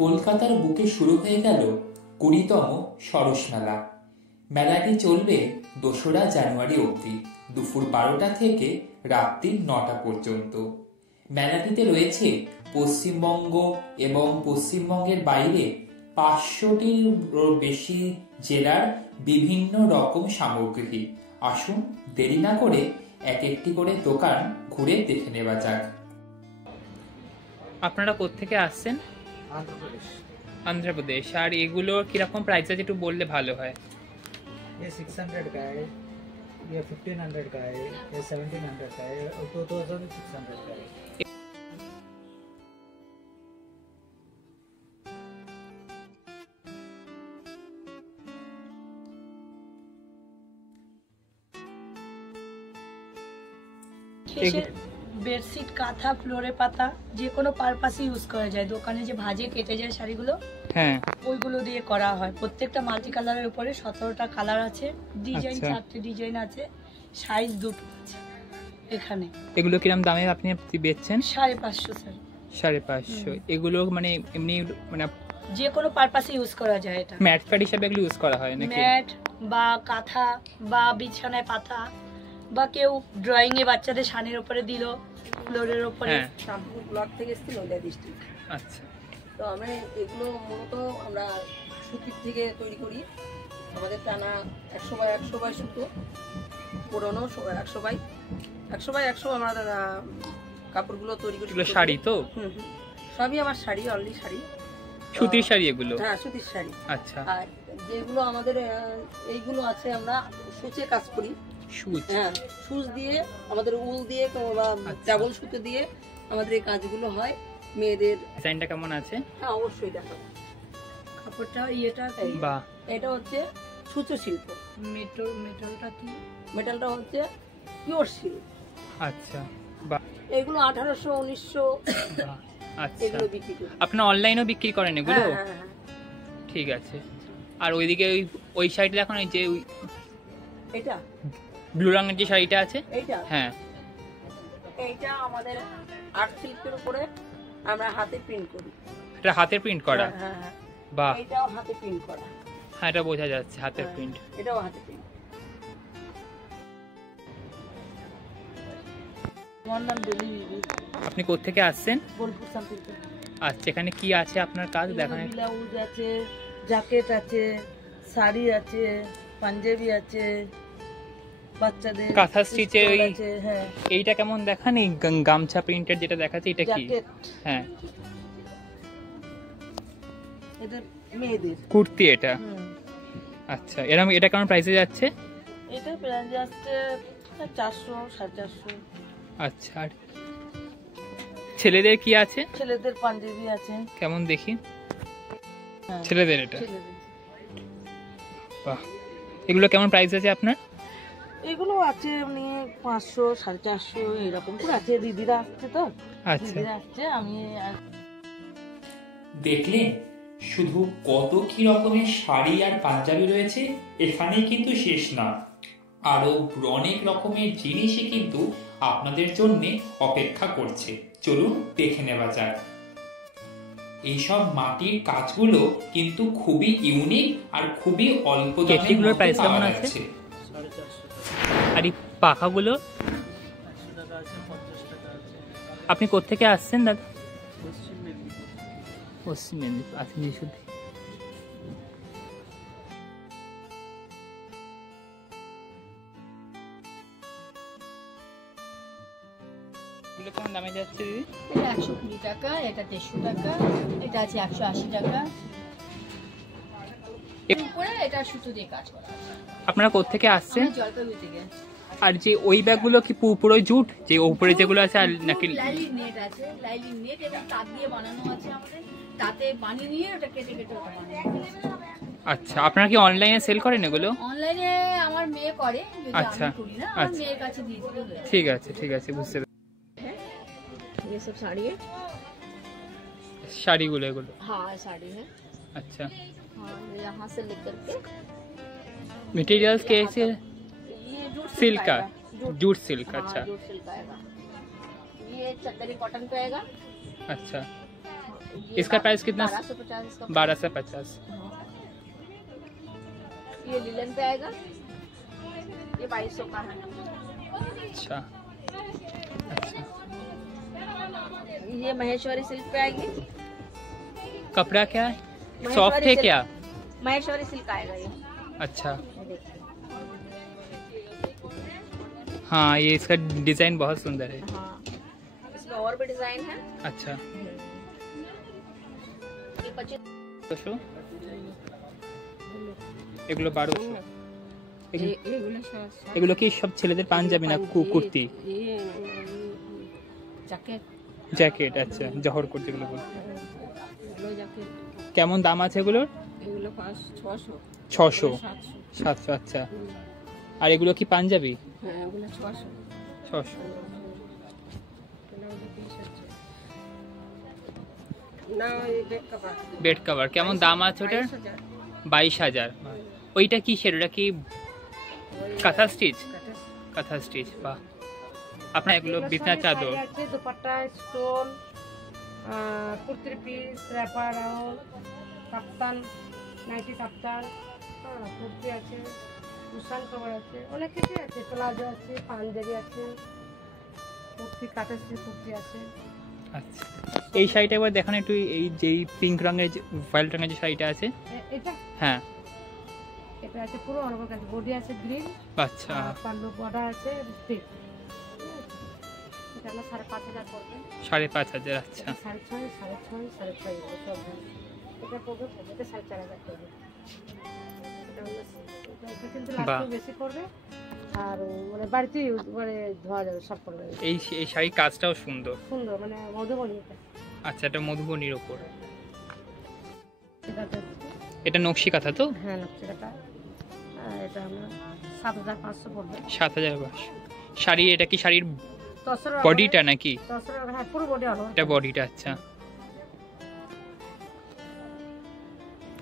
কলকাতার বুকে শুরু হয়ে গেল 20তম সরস মেলা। মেলাটি চলবে 2রা জানুয়ারি অবধি দুপুর 12টা থেকে রাত্রি 9টা পর্যন্ত। মেলাটিতে রয়েছে পশ্চিমবঙ্গ এবং পশ্চিমবঙ্গের বাইরে 500টির বেশি জেলার বিভিন্ন রকম সামগ্রী। আসুন দেরি না করে এক একটি করে দোকান ঘুরে দেখে নেওয়া যাক। আপনারা কোত্থেকে আসছেন? आंध्र प्रदेश। আর এগুলো কিরকম প্রাইস আছে একটু বললে ভালো হয়। ये 600 का है, ये 1500 का है, ये 1700 का है और 2600 का है। বেডশিট, কাঁথা, ফ্লোরে পাতা যে কোনো পারপাসে ইউজ করা যায়। দোকানে যে ভাজে কেটে যায় শাড়িগুলো, হ্যাঁ ওইগুলো দিয়ে করা হয়। প্রত্যেকটা মাল্টি কালারের উপরে 17টা কালার আছে, ডিজাইন 4টে ডিজাইন আছে, সাইজ 2টো আছে এখানে। এগুলো কিরকম দামে আপনি বেচছেন? 550 স্যার। 550। এগুলো মানে এমনি মানে যে কোনো পারপাসে ইউজ করা যায়। এটা ম্যাট প্যাড হিসেবে এগুলো ইউজ করা হয় নাকি? ম্যাট বা কাঁথা বা বিছানায় পাতা বা কেউ ড্রয়িং এ বাচ্চাদের শানের উপরে দিল, ফ্লোরের উপরে। শামপুর ব্লক থেকে এসেছি, নদিয়া ডিস্ট্রিক্ট। আচ্ছা, তো আমরা এগুলো মূলত আমরা সুতির থেকে তৈরি করি। আমাদের টানা 100 বাই সুতো, পুরনো 100 বাই 100 আমরা কাপড়গুলো তৈরি করি। শাড়ি তো সবই আমার শাড়ি, অনলি শাড়ি, সুতির শাড়ি এগুলো। হ্যাঁ সুতির শাড়ি। আচ্ছা, আর যেগুলো আমাদের এইগুলো আছে আমরা সূচে কাজ করি। হ্যাঁ, সুচ দিয়ে আমাদের উল দিয়ে বা চাবল সুতো দিয়ে আমাদের এই কাজগুলো হয়। মেয়েদের ডিজাইনটা কেমন আছে? হ্যাঁ অবশ্যই দেখাবো। কাপড়টা বাহ, এটা হচ্ছে সূচো শিল্প। মেটালটা কি? মেটালটা হচ্ছে পিওর সিল্ক। আচ্ছা, বাহ। এগুলো 1800 1900 আচ্ছা, এগুলো বিক্রি করি। আপনারা অনলাইনেও বিক্রি করেন এগুলো? হ্যাঁ। ঠিক আছে। আর ওইদিকে ওই সাইডে দেখুন, এই যে এটা ব্লু রঙের যে শাড়িটা আছে, এইটা হ্যাঁ এইটা আমাদের আর্ট সিল্কের উপরে আমরা হাতে প্রিন্ট করি। এটা হাতে প্রিন্ট করা? হ্যাঁ। বাহ, এটাও হাতে প্রিন্ট করা। হ্যাঁ এটা বোঝা যাচ্ছে হাতের প্রিন্ট। এটাও হাতে প্রিন্ট। আপনি কোত্থেকে আসছেন? বোলপুর শামপুর থেকে। আচ্ছা, এখানে কি আছে আপনার কাজ দেখান? ব্লাউজ আছে, জ্যাকেট আছে, শাড়ি আছে, পাঞ্জাবি আছে, বাচ্চাদের কাঁথা স্টিচের ওই হ্যাঁ। এইটা কেমন দেখান? এই গামছা প্রিন্টের যেটা দেখাচ্ছে এটা কি? হ্যাঁ, এটা মেয়েদের কুর্তি এটা। আচ্ছা, এরকম এটা কেমন প্রাইসে যাচ্ছে? এটা প্রাইস যাচ্ছে 400 450। আচ্ছা, আর ছেলেদের কি আছে? ছেলেদের পাঞ্জাবি আছে। কেমন দেখি ছেলেদের? এটা বাহ, এগুলো কেমন প্রাইস আছে আপনার? এগুলো আছে এমনি 500 450 এরকম করে আছে। দিদিরা আসছে তো। আচ্ছা, দিদিরা আসছে। আমি দেখলেন শুধু কত কি রকমের শাড়ি আর পাঞ্জাবি রয়েছে। এখানে কিন্তু শেষ না, আরো অনেক রকমের জিনিসই কিন্তু আপনাদের জন্য অপেক্ষা করছে। চলুন দেখে নেওয়া যাক। এইসব মাটির কাজগুলো কিন্তু খুবই ইউনিক আর খুবই অল্প দামে পাওয়া যাচ্ছে। আর এই পাখাগুলো আপনি কোত্থেকে আসছেন দাদা? পশ্চিম মেদিনীপুর। আসেন শুধু কেমন দামে যাচ্ছে দিদি? এটা 120 টাকা, এটা 150 টাকা, এটা আছে 180 টাকা। উপরে এটা সুতো দিয়ে কাজ করা। আপনারা কোত্থেকে আসছেন? জলপাইগুড়ি থেকে। আর যে ওই ব্যাগগুলো কি পুরো জুট, যে উপরে যেগুলো আছে, আর নাকি লাইলিন নেট আছে? লাইলিন নেট এবং তাঁত দিয়ে বানানো আছে আমাদের। তাতে বানিয়ে নিয়ে ওটা কেটে আচ্ছা, আপনারা কি অনলাইনে সেল করেন এগুলো? অনলাইনে আমার মেয়ে করে, যদি আচ্ছা, আমি করি না। আমার মেয়ের কাছে দিয়ে দিলে। ঠিক আছে, ঠিক আছে, বুঝতে পেরেছি। ये सब साड़ी है। শাড়িগুলো এগুলো? हाँ साड़ी है। अच्छा, हाँ यहाँ से लेकर के मटेरियल्स कैसे? ये सिल्क का? Jute silk. अच्छा, जूट सिल्क आएगा। ये चंदेरी कॉटन पे आएगा। अच्छा, इसका प्राइस कितना? 1250 इसका। 1250। ये लिलन पे आएगा, ये 2200 का है। अच्छा अच्छा। ये महेश्वरी सिल्क पे आएगी। कपड़ा क्या है? सॉफ्ट है क्या? महेश्वरी सिल्क आएगा ये। अच्छा हाँ, ये इसका डिजाइन बहुत सुंदर है। हाँ, इसमें और भी डिजाइन है। अच्छा ये 2500 এগুলো 1200। এগুলো কি সব ছেলেদের পাঞ্জাবি না কুর্তি? জ্যাকেট। জ্যাকেট, আচ্ছা জহর কুর্তি যেগুলো বলে। এগুলো জ্যাকেট। কেমন দাম আছে এগুলোর? এগুলো 600 600 700। আচ্ছা, আর এগুলো কি পাঞ্জাবি? হ্যাঁ, এগুলো 600। না, এই বেড কভার কেমন দাম আছে ওটার? 22,000। ওইটা কি সেট? ওটা কি কাঁথা স্টিচ? কাঁথা স্টিচ, বাহ। আপনার এগুলো বিছনা চাদর আছে, দুপাট্টা, স্টোন, কুর্তির পিস, র‍্যাপার, কাপ্তান, নাইটি কাপ্তান, কুর্তি আছে, কুশান কভার আছে, অনেক কিছু আছে। প্লাজো আছে, পাঞ্জাবি আছে, কুর্তি কাটা স্টিচ কুর্তি আছে। আচ্ছা, এই শাড়িটা একবার দেখান একটু। এই যে পিঙ্ক রঙের যে ভায়োলেট রঙের যে শাড়িটা আছে, এটা হ্যাঁ এটা আছে পুরো অনেক কাছে, বডি আছে গ্রিন। আচ্ছা, পাল্লু বর্ডার আছে স্টিক। এটা আমরা 5,500 পড়বে। 5,500। আচ্ছা, 6,500, 6,500, 6,500 সব। এটা পড়বে, এটা 4,500 পড়বে। এটা কিন্তু লাস্ট বেশি পড়বে, আর মানে বাড়িতে ইউজ করে ধোয়া যাবে, সব পড়বে। এই শাড়ির কাজটাও সুন্দর সুন্দর, মানে মধুবনী। আচ্ছা, এটা মধুবনীর উপর। এটা এটা নকশি কাঁথা তো? হ্যাঁ, নকশি কাঁথা। এটা আমরা 7,500 পড়বে। 7,500 শাড়ি। এটা কি শাড়ির তসর বডিটা নাকি? তসর, হ্যাঁ পুরো বডি হবে। এটা বডিটা। আচ্ছা,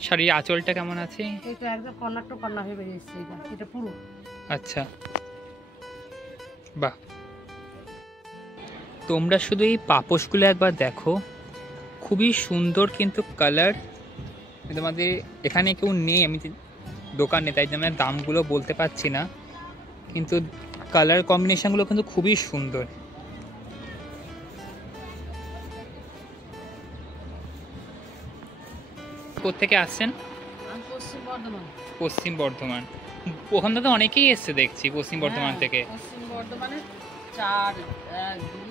শাড়ির আঁচলটা কেমন আছে? এটা একদম কর্নার টু কর্নার হয়ে বেরিয়েছে। এটা পুরো। আচ্ছা, বাহ। তোমরা শুধু এই পাপোশগুলো একবার দেখো, খুবই সুন্দর কিন্তু কালার। তোমাদের এখানে কেউ নেই, আমি দোকানে, তাই জন্য দামগুলো বলতে পারছি না, কিন্তু কালার কম্বিনেশনগুলো কিন্তু খুবই সুন্দর। কোত্থেকে আসছেন? পশ্চিম বর্ধমান। পশ্চিম বর্ধমান। ওখান থেকে অনেকেই এসছে দেখছি পশ্চিম বর্ধমান থেকে। পশ্চিম বর্ধমানে 4, 1, 2,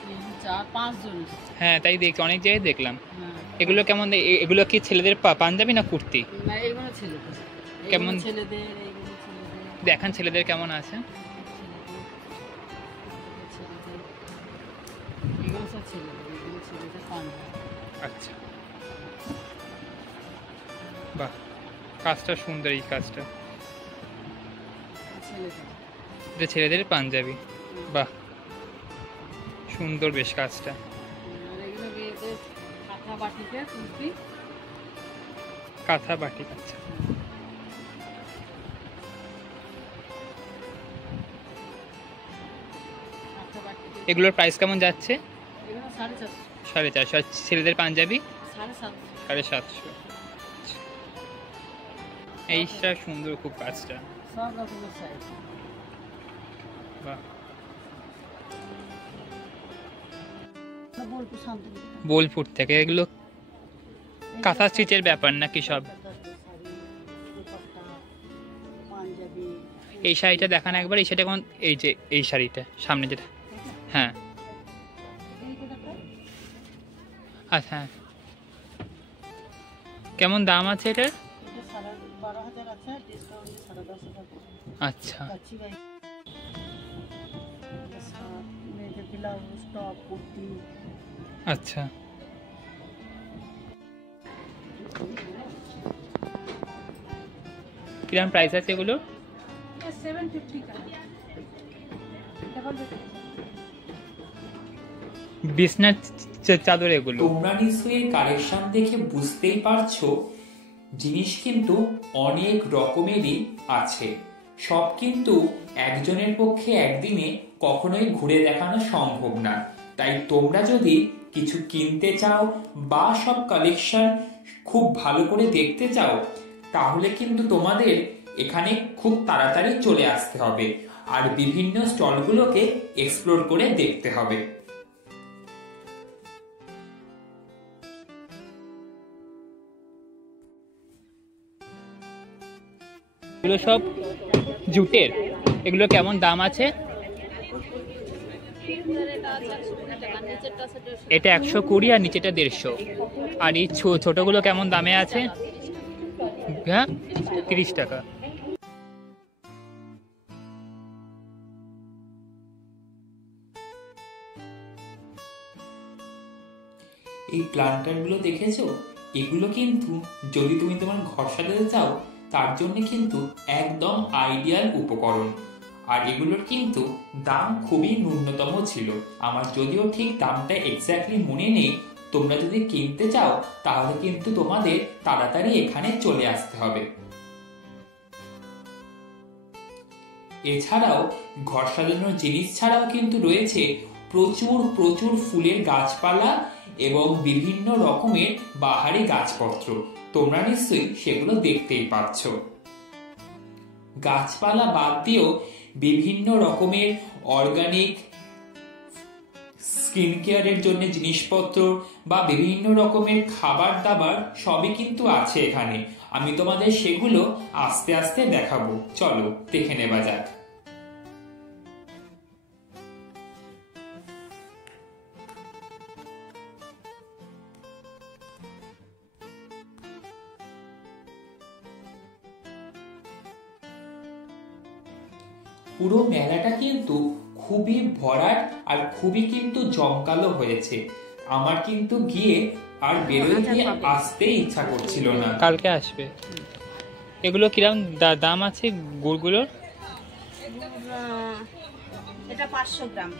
3, 4, 5 জন। হ্যাঁ, তাই দেখছি, অনেক জায়গায় দেখলাম। এগুলো কেমন? এগুলো কি ছেলেদের পাঞ্জাবি না কুর্তি? না, এগুলো ছেলেদের। কেমন ছেলেদের? এগুলো ছেলেদের। দেখান ছেলেদের কেমন আছে। এগুলো সব ছেলেদের, এগুলো ছেলেদের পাঞ্জাবি। আচ্ছা, বাহ, কাজটা সুন্দর। এই কাজটা ছেলেদের। এটা ছেলেদের পাঞ্জাবি, বাহ সুন্দর বেশ কাজটা। আর এগুলো মেয়েদের কাঁথা বাটিকা কুর্তি। কাঁথা বাটি। আচ্ছা, কাঁথা বাটিকা। এগুলোর প্রাইস কেমন যাচ্ছে? এগুলো 450। 450। আর ছেলেদের পাঞ্জাবি 750। 750। এইটা সুন্দর খুব কাজটা, সব রকমের সাইজ। বাহ। বোলপুর শান্তিপুর। বোলপুর থেকে। এগুলো কাঁথা স্টিচের ব্যাপার নাকি সব? পাঞ্জাবি। এই শাড়িটা দেখান একবার। এই শাড়িটা কেমন? এই যে এই শাড়িটা সামনে যেটা, হ্যাঁ আচ্ছা, হ্যাঁ কেমন দাম আছে এটার? 12,000 আছে, ডিসকাউন্ট 10,500। আচ্ছা, মেয়েদের ব্লাউজ, টপ, কুর্তি। আচ্ছা, কিরকম প্রাইস আছে এগুলো? 750 का। বিছনার চাদর এগুলো। তোমরা নিশ্চয়ই কালেকশন দেখে বুঝতেই পারছো, জিনিস কিন্তু অনেক রকমেরই আছে। সব কিন্তু একজনের পক্ষে একদিনে কখনোই ঘুরে দেখানো সম্ভব না। তাই তোমরা যদি কিছু কিনতে চাও বা সব কালেকশন খুব ভালো করে দেখতে চাও, তাহলে কিন্তু তোমাদের এখানে খুব তাড়াতাড়ি চলে আসতে হবে আর বিভিন্ন স্টলগুলোকে এক্সপ্লোর করে দেখতে হবে। এগুলো সব জুটের, এগুলো কেমন দাম আছে? এটা 120 আর নিচেটা 150। আর এই ছোটগুলো কেমন দামে আছে? হ্যাঁ, 30 টাকা। এই প্লান্টারগুলো দেখেছো? এগুলো কিন্তু যদি তুমি তোমার ঘর সাজাতে চাও তার জন্য কিন্তু একদম আইডিয়াল উপকরণ। আর এগুলোর কিন্তু দাম খুবই ন্যূনতম ছিল। আমার যদিও ঠিক দামটা এক্স্যাক্টলি মনে নেই। তোমরা যদি কিনতে চাও তাহলে কিন্তু তোমাদের তাড়াতাড়ি এখানে চলে আসতে হবে। এছাড়াও ঘর সাজানোর জিনিস ছাড়াও কিন্তু রয়েছে প্রচুর প্রচুর ফুলের গাছপালা এবং বিভিন্ন রকমের বাহারি গাছপত্র। তোমরা নিশ্চয়ই সেগুলো দেখতেই পাচ্ছ। গাছপালা বাদ দিয়েও বিভিন্ন রকমের অর্গানিক স্কিন কেয়ারের জন্য জিনিসপত্র বা বিভিন্ন রকমের খাবার দাবার সবই কিন্তু আছে এখানে। আমি তোমাদের সেগুলো আস্তে আস্তে দেখাবো, চলো দেখে নেওয়া যাক। পুরো মেলাটা কিন্তু খুবই ভরাট আর খুবই কিন্তু জমকালো হয়েছে। আমার কিন্তু গিয়ে আর বেরোয় গিয়ে আসতে ইচ্ছা করছিল না। কালকে আসবে। এগুলো কিরকম দাম আছে গুড়গুলোর? এটা 500 গ্রাম।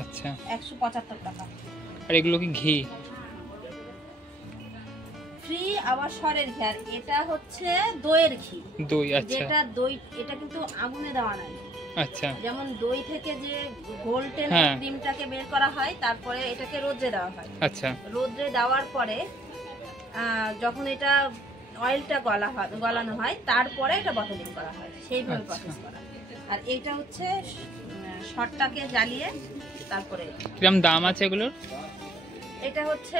আচ্ছা, 175 টাকা। আর এগুলো কি ঘি? ফ্রি আবার সরের ঘি। আর এটা হচ্ছে দইয়ের ঘি। দই, আচ্ছা। যেটা দই, এটা কিন্তু আগুনে দেওয়া নাই। আচ্ছা, যেমন দই থেকে যে গোল্ডেন ক্রিমটাকে বের করা হয়, তারপরে এটাকে রোদ্রে দেওয়া হয়। আচ্ছা, রোদ্রে দেওয়ার পরে যখন এটা অয়েলটা গলানো হয়, তারপরে এটা বটলিং করা হয়, সেইভাবে প্রসেস করা। আর এইটা হচ্ছে শর্টটাকে জ্বালিয়ে তারপরে। কিরকম দাম আছে এগুলোর? এটা হচ্ছে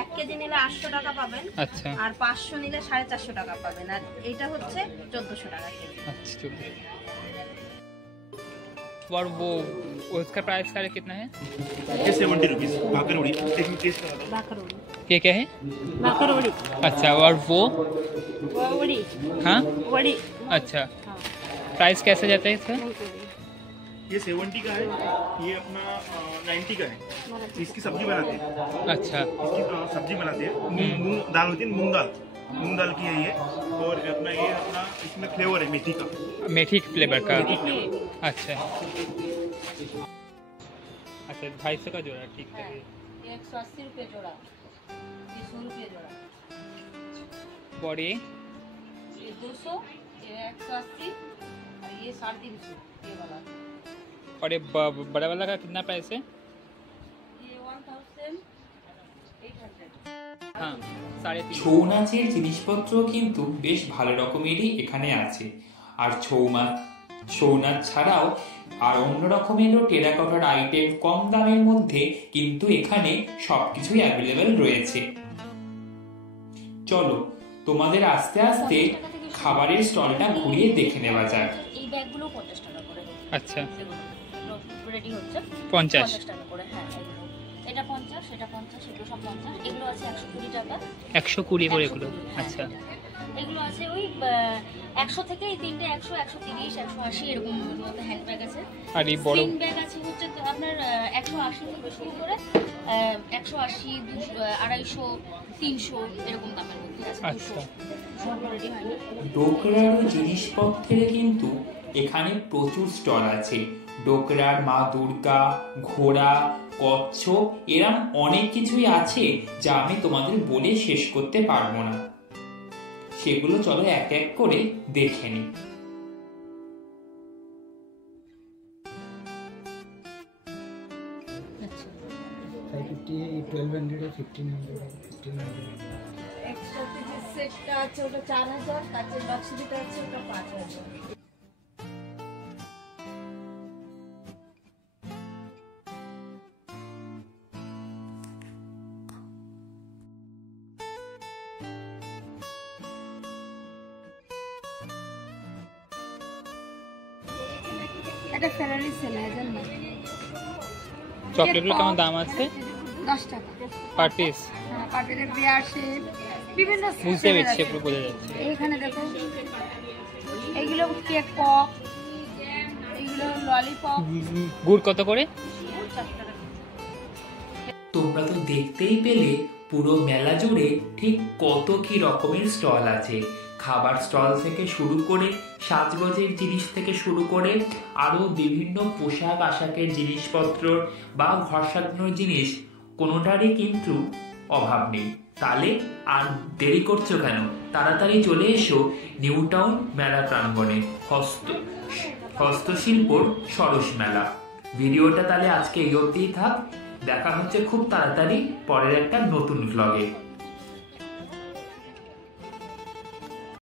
1 কেজি নিলে 800 টাকা পাবেন। अच्छा। और 500 নিলে 450 টাকা পাবেন। আর এটা হচ্ছে 1400 টাকা কেজি। अच्छा, 1400। और वो उसका प्राइस का कितना है? ये 70 रुपीस भाकरवड़ी। एक टेस्ट करा दो। भाकरवड़ी ये क्या है? भाकरवड़ी। अच्छा, और वो वड़ी। हाँ, वड़ी। अच्छा। प्राइस कैसे जाता है इसका? ये 70 का है, ये अपना 90 का है। इसकी सब्जी बनाते हैं। अच्छा, इसकी सब्जी बनाते हैं। मूंग दाल होती है, मूंग दाल की है ये। और अपना ये अपना इसमें फ्लेवर है मेथी का। मेथी फ्लेवर का। मेथी अच्छा अच्छा, 250 का जोड़ा, ठीक है। 180 रुपए जोड़ा, 200 रुपए जोड़ा। बॉडी ये 200, ये 180 और ये 350 ये वाला। और ये बड़ा वाला का कितना प्राइस है? ये 1800। हाँ, 350। ছৌ নাচের জিনিসপত্র কিন্তু বেশ ভালো রকমেরই এখানে আছে। আর ছৌ নাচ ছাড়াও আর অন্য রকমেরও টেরাকোটার আইটেম কম দামের মধ্যে কিন্তু এখানে সবকিছুই অ্যাভেলেবেল রয়েছে। চলো তোমাদের আস্তে আস্তে খাবারের স্টলটা ঘুরিয়ে দেখে নেওয়া যাক। এই ব্যাগগুলো 50 টাকা করে। আচ্ছা, রেডি হচ্ছে 50 টাকা করে। হ্যাঁ, এটা 50, এটা 50, এগুলো সব 50। এগুলো আছে 120 টাকা। 120 করে এগুলো। আচ্ছা, এগুলো আছে ওই 100 থেকে এই তিনটে 100, 130, 180 এরকম মতো হ্যান্ড ব্যাগ আছে। আর এই বড় ব্যাগ আছে হচ্ছে তো আপনার 180 থেকে শুরু করে 180, 250, 300 এরকম দামের মধ্যে আছে। আচ্ছা, সব রেডি হয়নি। ডোকরার জিনিসপত্রের কিন্তু এখানে প্রচুর স্টল আছে। ডোকরার মা দুর্গা, ঘোড়া, কচ্ছপ, এরম অনেক কিছুই আছে যা আমি তোমাদের বলে শেষ করতে পারবো না। সেগুলো চলো এক এক করে দেখে নিই। আচ্ছা, 1200 1500 1500 এক্সট্রা যে সেটটা আছে ওটা 4000, তার যে লক্সিটা আছে ওটা 5000। এটা ফেরারি সেল হয় জানেন? চকলেটগুলো কেমন দাম আছে? 10 টাকা পার পিস। হ্যাঁ, পাটের বিয়ার শেপ বিভিন্ন বুঝতে পেরেছি, পুরো বোঝা যাচ্ছে। এইখানে দেখো এইগুলো কেক পপ, এইগুলো ললিপপ। গুড় কত করে? তোমরা তো দেখতেই পেলে পুরো মেলা জুড়ে ঠিক কত কি রকমের স্টল আছে। খাবার স্টল থেকে শুরু করে সাজগোজের জিনিস থেকে শুরু করে আরও বিভিন্ন পোশাক আশাকের জিনিসপত্র বা ঘর সাজানোর জিনিস, কোনোটারই কিন্তু অভাব নেই। তাহলে আর দেরি করছো কেন? তাড়াতাড়ি চলে এসো নিউ টাউন মেলা প্রাঙ্গণে, হস্তশিল্পর সরস মেলা। ভিডিওটা তাহলে আজকে এই অবধিই থাক। দেখা হচ্ছে খুব তাড়াতাড়ি পরের একটা নতুন ভ্লগে।